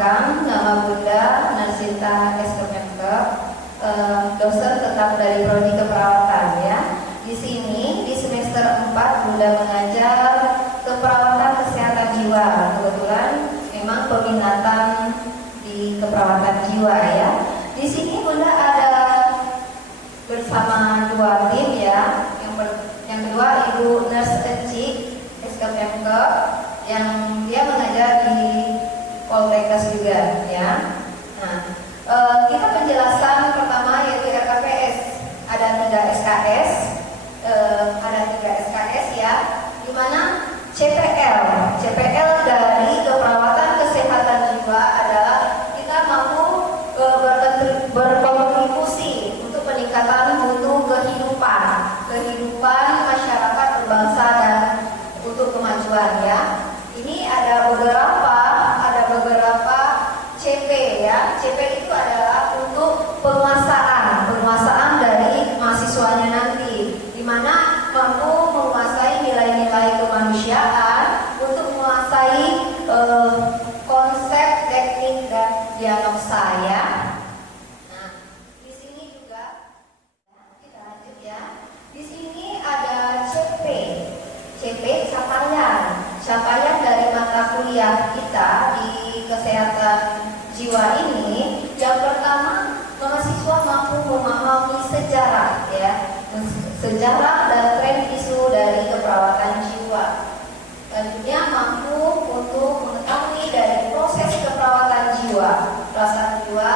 perkenalkan, nama Bunda Narsinta S. Kemenkeu, dosen tetap dari Prodi Keperawatan ya. Di sini di semester 4 Bunda mengajar keperawatan kesehatan jiwa. Kebetulan memang peminatan di keperawatan jiwa ya. Di sini Bunda ada bersama dua tim ya. Yang kedua Ibu Nurse Eci S. Kemenkeu yang dia mengajar di Poltekkes juga ya. Nah, kita penjelasan pertama yaitu RKPS. Ada 3 SKS, ya, di mana CPL dari keperawatan kesehatan jiwa adalah kita mampu berkontribusi untuk peningkatan mutu kehidupan masyarakat berbangsa dan untuk kemajuan ya. Ini ada beberapa CP ya. CP itu adalah untuk penguasaan dari mahasiswanya nanti, di mana mampu menguasai nilai-nilai kemanusiaan untuk menguasai konsep, teknik dan diagnosa ya. Nah, di sini juga kita lanjut ya. Di sini ada CP capaian dari mata kuliah kita di kesehatan jiwa ini. Yang pertama, mahasiswa mampu memahami sejarah dan tren isu dari keperawatan jiwa. Selanjutnya mampu untuk mengetahui dari proses keperawatan jiwa, perasaan jiwa,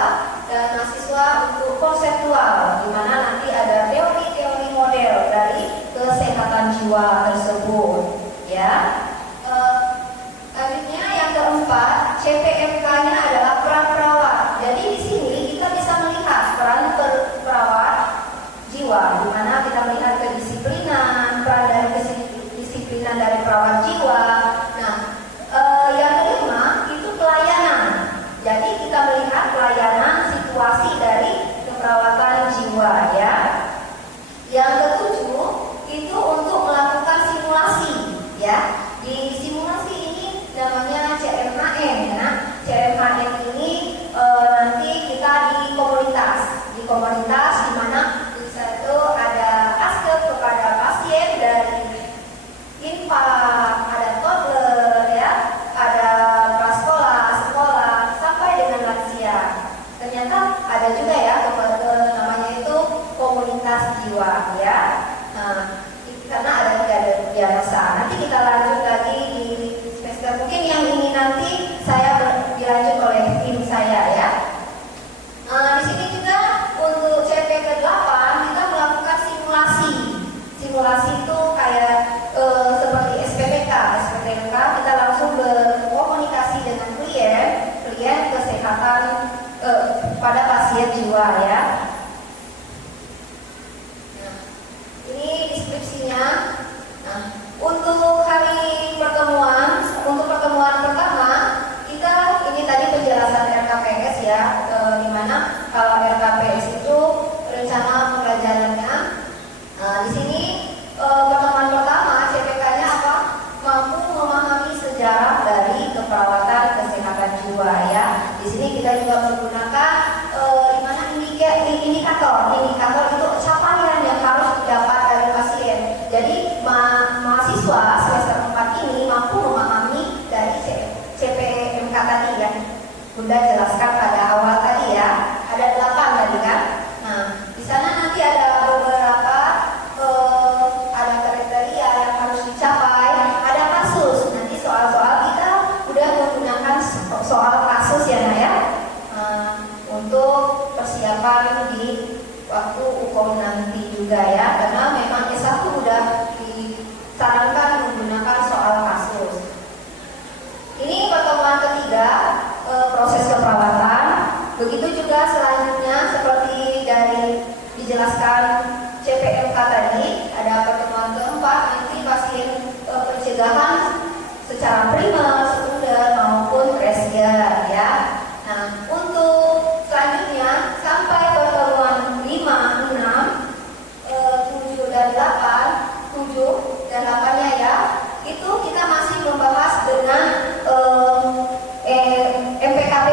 dan mahasiswa untuk konseptual, di mana nanti ada teori-teori model dari kesehatan jiwa tersebut ya. Selanjutnya yang keempat, CPMK-nya adalah peran perawat. Jadi di sini kita bisa melihat peran perawat jiwa, di mana kita melihat kedisiplinan, peran dari kedisiplinan dari perawat jiwa. Nah, yang kelima itu pelayanan. Jadi kita melihat pelayanan situasi dari keperawatan jiwa ya. Yang ketujuh itu untuk melakukan simulasi ya. Di simulasi ini namanya CMHN ya. CMHN ini nanti kita di komunitas di mana bisa itu ada askep kepada pasien dari infak, ada toddler ya, ada prasekolah, sampai dengan lansia. Ternyata ada juga ya namanya itu komunitas jiwa ya. Nah, karena ada 3 diagnosa. Nanti kita lanjut lagi di semester mungkin yang ini nanti saya dilanjut oleh tim saya ya. Di sini juga untuk CP ke-8 kita melakukan simulasi. Simulasi itu kayak seperti SPPK kita langsung berkomunikasi dengan klien kesehatan pada pasien jiwa ya. Nah, ini deskripsinya. Nah, untuk pertemuan pertama kita ini tadi penjelasan RKPS ya, di mana kalau RKPS itu rencana pembelajarannya. Di sini pertemuan pertama CPK-nya apa? Mampu memahami sejarah dari keperawatan kesehatan jiwa ya. Di sini kita juga menggunakan di mana indikator itu capaian yang harus didapat dari pasien. Jadi mahasiswa semester 4 ini mampu memahami dari CPMK tadi yang Bunda jelaskan pada awal tadi ya. Ada 8 tadi kan. Nah, di sana nanti ada beberapa ada kriteria yang harus dicapai, ada kasus. Nanti soal-soal kita udah menggunakan soal kasus ya untuk persiapan di waktu UKOM nanti juga ya, karena memang S1 udah disarankan menggunakan soal kasus. Ini pertemuan ketiga, proses keperawatan. Begitu juga selanjutnya seperti dari dijelaskan CPMK tadi, ada pertemuan keempat nanti pasien pencegahan secara primer, sekunder maupun tersier ya. Nah, untuk selanjutnya sampai pertemuan 5, 6, 7 dan 8-nya ya, itu kita masih membahas dengan MPKP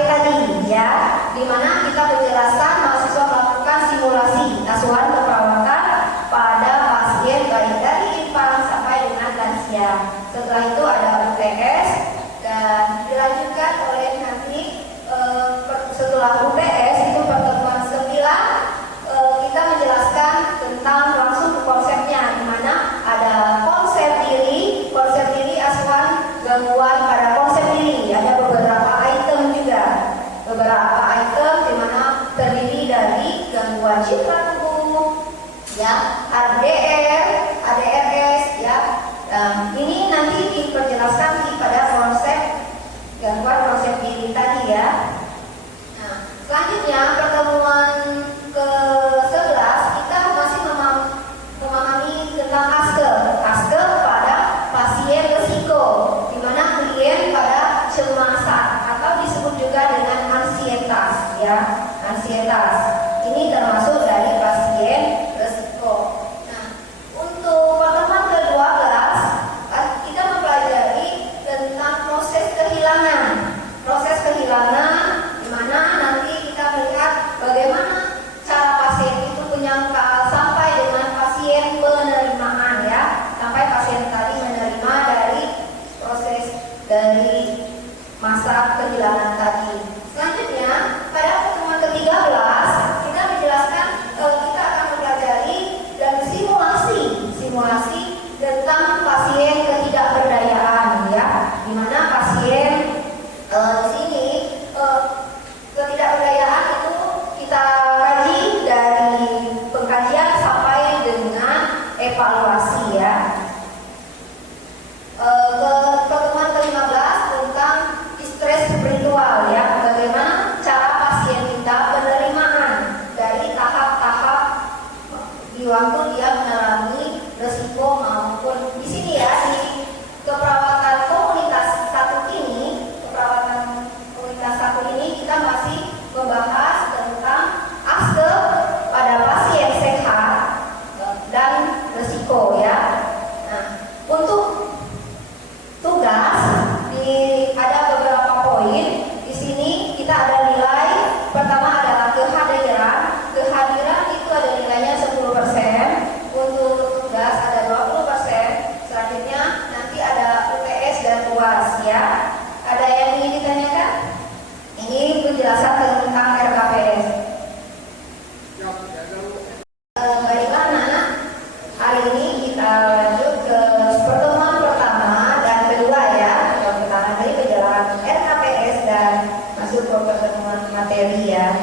masuk ke pertemuan materi ya.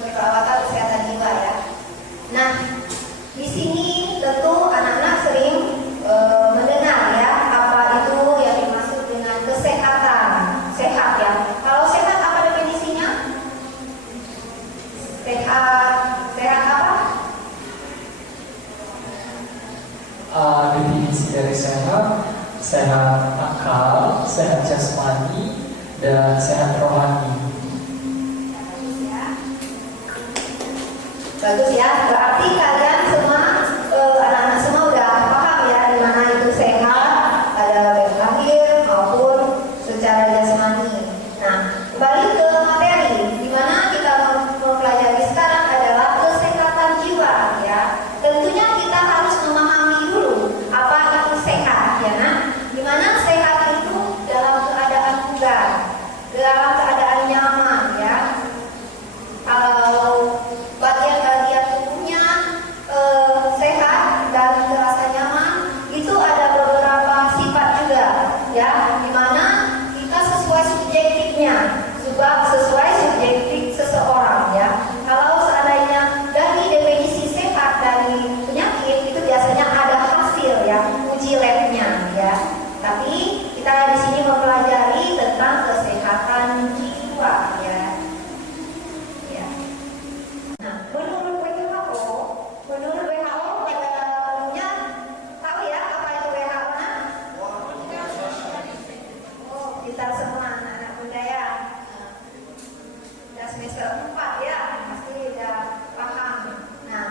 Perawatan kesehatan jiwa ya. Nah, di sini tentu anak-anak sering mendengar ya apa itu yang dimaksud dengan kesehatan. Sehat ya. Kalau sehat apa definisinya? Sehat apa? Definisi dari sehat akal, sehat jasmani, dan sehat rohani. Bagus ya, berarti kalian semua anak-anak semua udah paham ya di mana itu sehat, ada baik lahir maupun secara jasmani. Nah, kembali ke materi, di mana kita mempelajari sekarang adalah kesehatan jiwa ya. Tentunya kita harus memahami dulu apa itu sehat ya, nah. Di mana sehat itu dalam keadaan bugar, dalam keadaan nyaman ya. Kalau bagian-bagian tubuhnya sehat dan terasa nyaman, itu ada beberapa sifat juga ya, dimana kita sesuai subjektifnya, sesuai subjektif seseorang ya. Kalau seandainya dari definisi sehat dari penyakit itu biasanya ada hasil ya, uji labnya ya. Tapi kita di sini mempelajari tentang kesehatan jiwa ya. Menurut WHO pada umumnya tahu ya apa itu WHO? Oh, kita semua anak-anak muda ya. Udah semester 4 ya, pasti udah paham. Nah,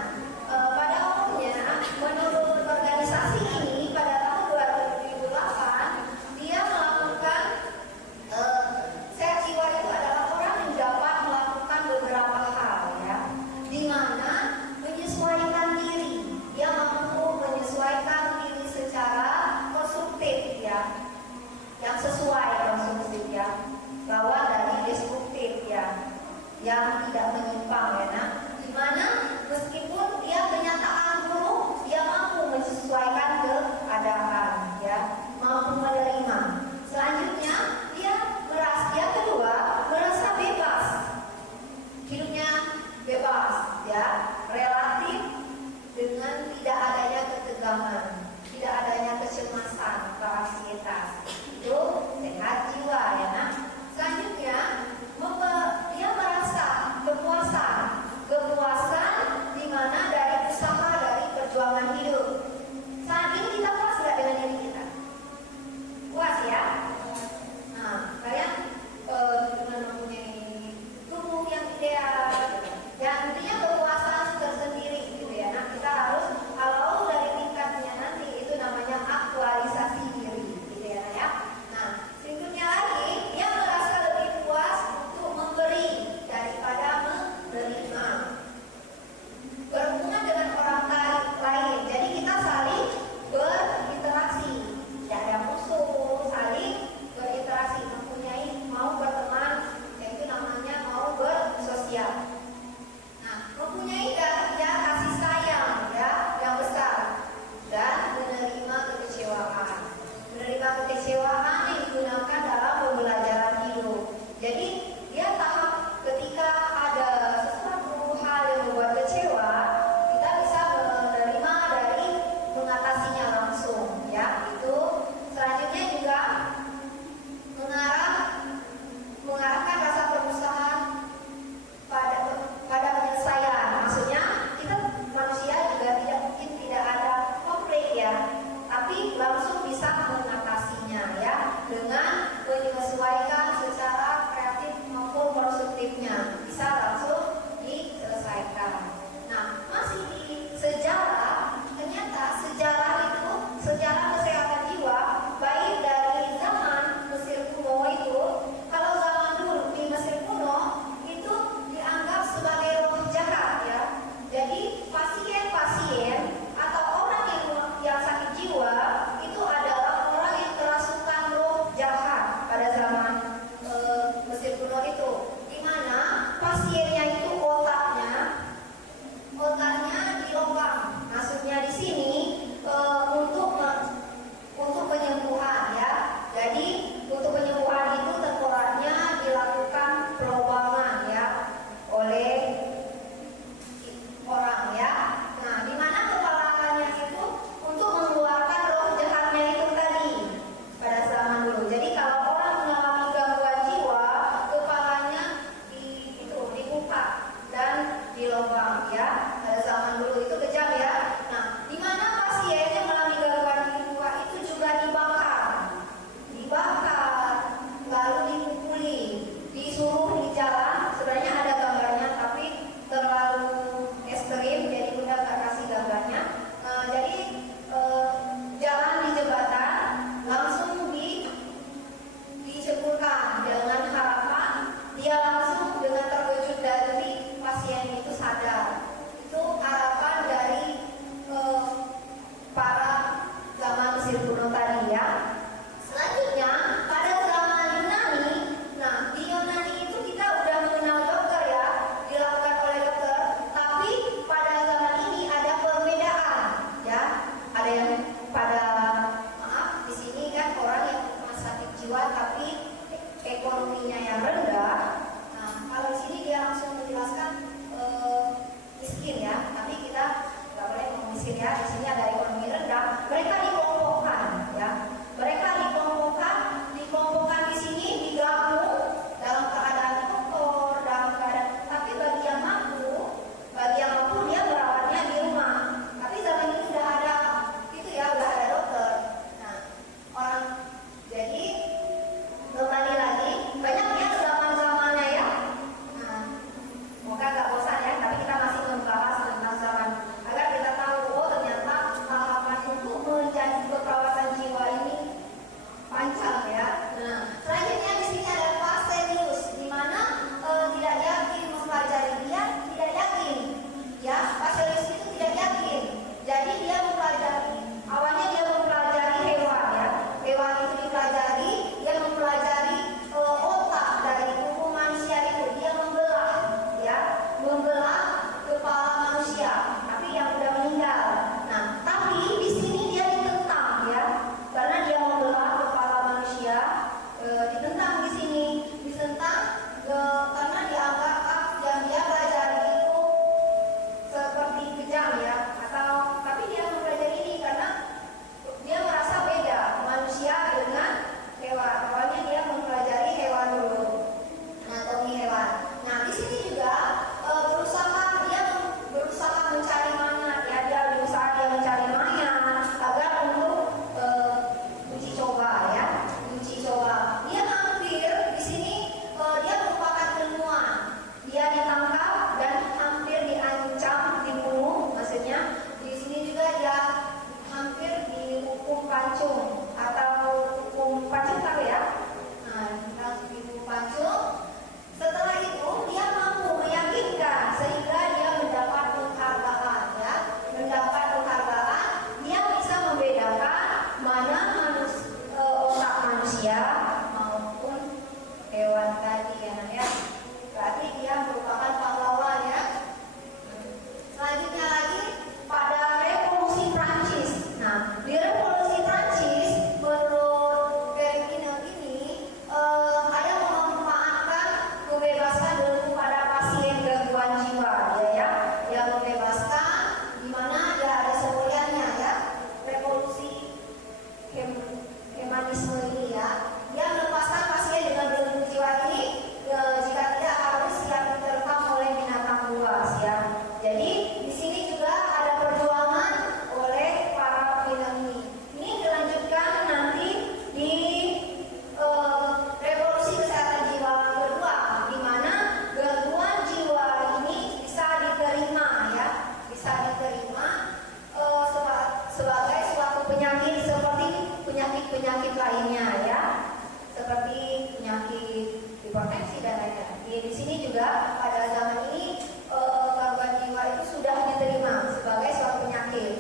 pada umumnya menurut organisasi ini pada tahun 2008 dia melakukan sehat jiwa itu adalah orang yang dapat melakukan beberapa hal ya, di mana menyesuaikan diri, dia mampu menyesuaikan diri secara konstruktif ya, yang sesuai konstruktif ya, lawan dari destruktif ya, yang tidak menyimpang ya. Nah, di mana meskipun dia kenyataan buruk, dia mampu menyesuaikan keadaan ya, mampu menerima. Selanjutnya dia kedua merasa bebas, hidupnya bebas ya, relatif dengan tidak adanya ketegangan, tidak adanya kecemasan atau anksietas. Itu sehat jiwa ya. Nah, selanjutnya dia merasa kepuasan ekonominya yang rendah, nah kalau di sini dia langsung menjelaskan miskin ya, tapi kita nggak boleh ngomong miskin ya. Di sini ada ekonomi rendah, mereka dikelompokkan ya, mereka dikelompokkan di sini, digabung dalam keadaan kotor, dalam keadaan. Tapi bagi yang mampu dia merawatnya di rumah. Tapi zaman ini sudah ada itu ya, sudah ada dokter. Nah orang jadi kembali lagi banyak ya zaman-zamannya ya. Nah, semoga nggak bosan ya, tapi kita masih membahas tentang zaman agar kita tahu oh ternyata tahapan untuk menjadi keperawatan jiwa ini panjang ya. Nah, selanjutnya di sini ada Pasenius, di mana tidak yakin mempelajari, dia tidak yakin ya. Pasenius itu tidak yakin, jadi dia mempelajari. Awalnya dia mempelajari hewan ya, hewan itu dipelajari, dia mempelajari otak dari tubuh manusia itu, dia membelah ya, membelah kepala manusia, tapi yang sudah meninggal. Nah, tapi di sini dia ditentang ya, karena dia membelah kepala manusia, ditentang di sini, ditentang karena dianggap yang dia pelajari itu seperti kejam ya, atau tapi dia mempelajari ini karena dia merasa beda manusia dengan hewan. Awalnya dia mempelajari hewan dulu, anatomi hewan. Nah di sini juga berusaha mencari mayat ya, dia mencari mayat agar untuk uji coba ya, uji coba. Dia hampir di sini dia merupakan ilmuwan, dia ditangkap dan hampir diancam dibunuh, maksudnya di sini juga dia hampir dihukum pancung atau hukum pancung tahu ya. Nah, dihukum pancung. Setelah itu dia mampu meyakinkan sehingga dia mendapat penghargaan ya, mendapat penghargaan. Dia bisa membedakan mana otak manusia maupun hewan tadi ya. Berarti dia merupakan pahlawan ya. Selanjutnya lagi pada Revolusi Prancis. Nah, di Revolusi Prancis menurut Pellegrini ini ada memanfaatkan kebebasan dulu pada pasien gangguan jiwa ya, yang membebaskan di mana dia ada semboyannya ya. Revolusi humanisme ini ya, dia melepaskan pasien dengan gangguan jiwa ini jika tidak harus yang diterkam oleh binatang buas ya. Jadi di sini juga ada perjuangan oleh para peneliti. Ini dilanjutkan nanti di revolusi kesehatan jiwa kedua, di mana gangguan jiwa ini bisa diterima ya, bisa diterima sebagai suatu penyakit seperti penyakit lainnya ya, seperti penyakit hipertensi dan lainnya. Di sini juga pada zaman ini gangguan jiwa itu sudah diterima sebagai suatu penyakit,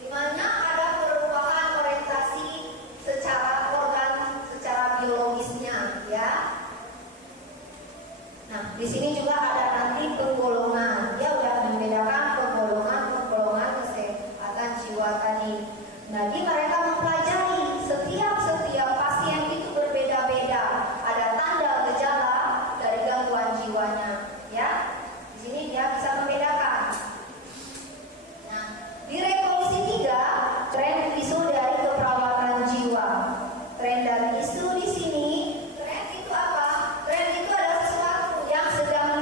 di mana ada perubahan orientasi secara organ, secara biologisnya ya. Nah, di sini juga ada nanti penggolongan. Dia udah membedakan penggolongan kesehatan jiwa tadi. Jadi mereka mempelajari setiap pasien itu berbeda-beda, ada tanda gejala dari gangguan jiwanya ya. Di sini dia bisa membedakan. Nah, di revolusi 3 tren isu dari keperawatan jiwa. Tren dari isu di sini, tren itu apa? Tren itu adalah sesuatu yang sedang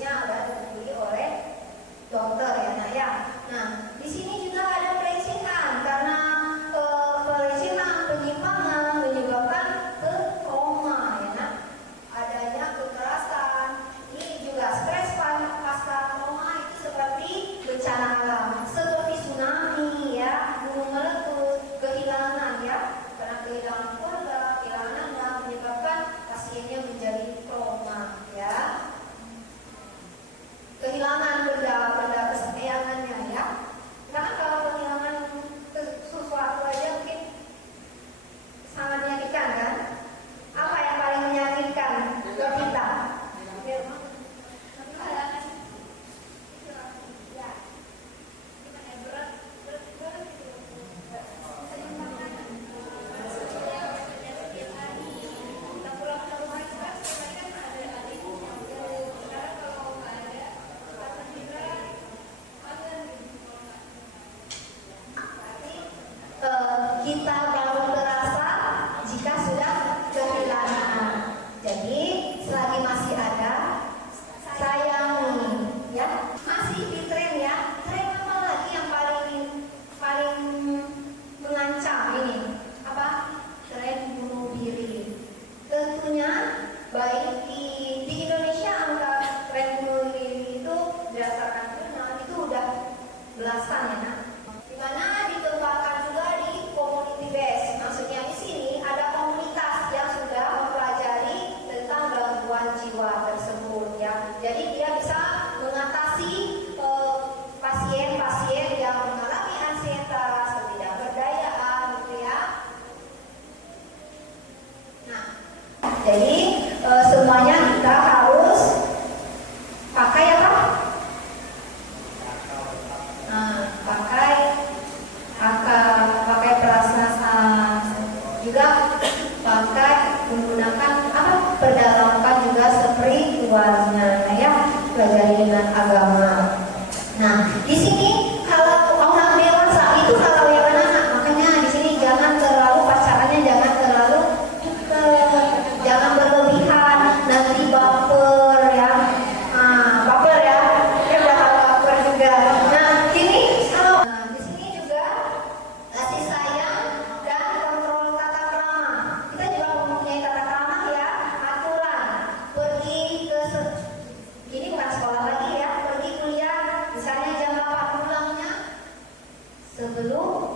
khususnya ada dibeli oleh dokter ya nak ya. Nah di sini juga ada pelecehan karena pelecehan penyimpangan menyebabkan ke trauma ya nak. Adanya kekerasan, ini juga stres pasca trauma itu seperti bencana alam, seperti tsunami ya, gunung meletus, kehilangan ya, karena kehilangan keluarga, kehilangan anak menyebabkan pasiennya menjadi trauma ya. Kehilangan benda-benda kesayangannya ya. Karena kalau kehilangan sesuatu aja mungkin sangat menyakitkan kan? Apa yang paling menyakitkan buat kita? Kita baru terasa jika sudah kehilangan. Jadi selagi masih ada, sayangi ya. Masih di tren ya. Tren apa lagi yang paling mengancam ini? Apa? Tren bunuh diri. Tentunya baik di Indonesia angka tren bunuh diri itu berdasarkan jurnal itu udah belasan ya nak. Dimana ditempatkan juga di community base. Maksudnya di sini ada komunitas yang sudah mempelajari tentang gangguan jiwa tersebut ya. Jadi dia bisa mengatasi pasien-pasien yang mengalami ansietas, ketidakberdayaan gitu ya. Nah, jadi semuanya kita harus pakai apa? Pakai perasaan, juga pakai menggunakan apa? Perdalamkan juga spiritualnya ya, pelajari dengan agama. Nah, di sini kalau orang dewasa itu kalau yang anak, makanya di sini jangan terlalu pacarannya jangan berlebihan, nanti baper ya. Baper ya. Dia bakal baper juga. Nah, di sini juga kasih sayang dan kontrol tata krama. Kita juga mempunyai tata krama ya, aturan. Pergi ke ini bukan sekolah lagi ya, pergi kuliah misalnya jam 8 pulangnya sebelum